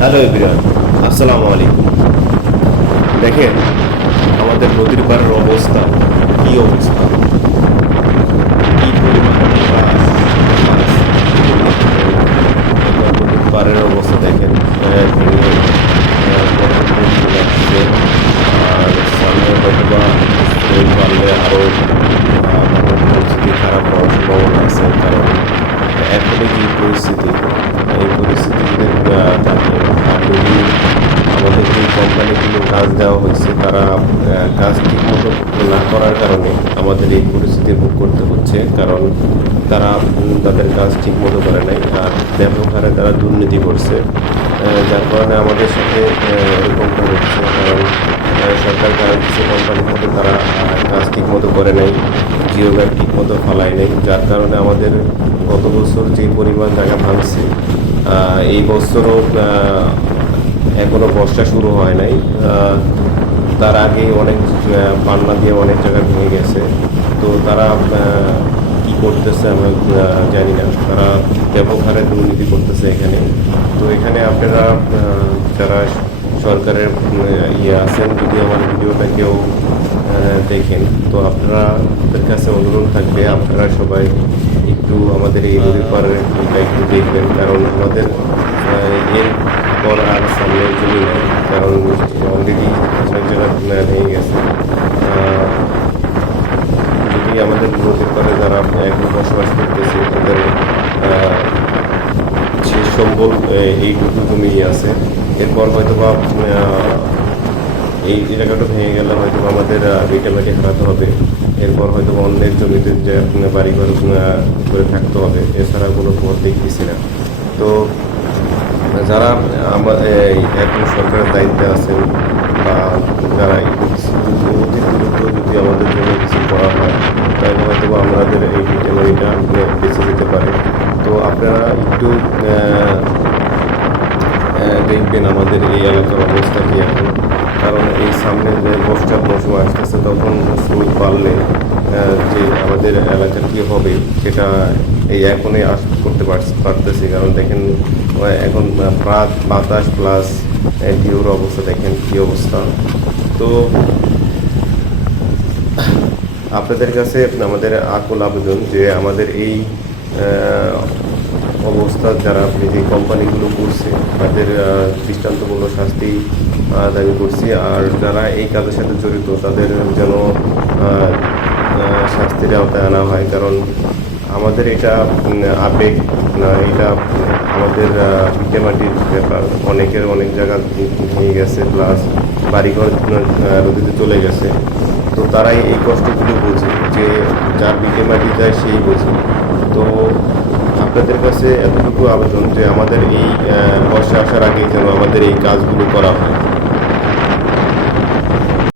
Hello everyone, আসসালামু আলাইকুম। দেখেন আমাদের নদীর পাড়ের অবস্থা, কি অবস্থা, কি পরিমাণ ঘাস, ঘাস, নদীর পাড়ের অবস্থা দেখেন। ভেঙে কত নদী চলে আসছে। আর সামনে হয়তোবা স্রোত বাড়লে আরও পরিস্থিতি খারাপ হওয়ার সম্ভাবনা আছে, কারণ এখনই যে পরিস্থিতি, এই পরিস্থিতি যদি থাকে, আর যদি আমাদের যে কোম্পানিগুলো কাজ দেওয়া হয়েছে তারা কাজ ঠিকমতো না করার কারণে আমাদের এই পরিস্থিতি ভোগ করতে হচ্ছে, কারণ তারা তাদের কাজ ঠিকমতো করে নাই আর ব্যাপক হারে তারা দুর্নীতি করছে, যার কারণে আমাদের সাথে এরকমটা হচ্ছে। কারণ সরকার কিছু কোম্পানির মধ্যে তারা কাজ ঠিকমতো করে নাই, জিও ব্যাগ ঠিকমতো ফালায় নাই, যার কারণে আমাদের গত বছর যে পরিমাণ জায়গা ভাঙছে, এই বছরও এখনও বর্ষা শুরু হয় নাই। তার আগে অনেক পান্না দিয়ে অনেক জায়গা ভেঙে গেছে। তো তারা কি করতেছে আমরা জানি না, তারা ব্যাপক হারে দুর্নীতি করতেছে এখানে। তো এখানে আপনারা যারা সরকারের ইয়ে আছেন, যদি আমার ভিডিওটা কেউ দেখেন, তো আপনাদের কাছে অনুরোধ থাকবে আপনারা সবাই একটু আমাদের এই নদীর পাড়ের একটু দেখবেন, কারণ আমাদের এর পর আর সামনের জমি নেই, কারণ অলরেডি অনেক জায়গা ভেঙে গেছে। যদি আমাদের নদীর পাড়ে যারা এখন বসবাস করতেছে তাদের শেষ সম্বল এইটুকু জমি আছে, এরপর হয়তো বা এই জায়গাটা ভেঙে গেলে হয়তো আমাদের ভিটামাটি হারাতে হবে, এরপর হয়তো অন্যের জমিতে যে বাড়িঘর করে থাকতে হবে, এছাড়া কোনো পথ দেখতেছি না। তো যারা এখন সরকারের দায়িত্বে আছেন বা যারা অতি দ্রুত যদি আমাদের জন্য কিছু করা হয়, তাহলে হয়তো আমাদের এই ভিটামারিটা বেঁচে যেতে পারে। তো আপনারা একটু দেখবেন আমাদের এই এলাকার অবস্থা কি এখন, কারণ এই সামনে যে বর্ষার মৌসুম আসতেছে, তখন স্রোত বাড়লে যে আমাদের এলাকার কী হবে সেটা এই এখনই আশ করতে পারতেছি, কারণ দেখেন এখন বাতাস প্লাস ঢেউর অবস্থা দেখেন কী অবস্থা। তো আপনাদের কাছে আমাদের আকুল আবেদন যে আমাদের এই অবস্থা যারা যে কোম্পানিগুলো করছে তাদের দৃষ্টান্তমূলক শাস্তি দাবি করছি, আর যারা এই কাজের সাথে জড়িত তাদের যেন শাস্তির আওতায় আনা হয়, কারণ আমাদের এটা আবেগ না, এটা আমাদের ভিটেমাটির ব্যাপার। অনেকের অনেক জায়গা ভেঙে গেছে, প্লাস বাড়িঘর নদীতে চলে গেছে। তো তারাই এই কষ্টগুলো বোঝে, যে যার ভিটেমাটি যায় সেই বোঝে। তো আপনাদের কাছে এতটুকু আবেদন যে আমাদের এই বর্ষা আসার আগেই যেন আমাদের এই কাজগুলো করা হয়।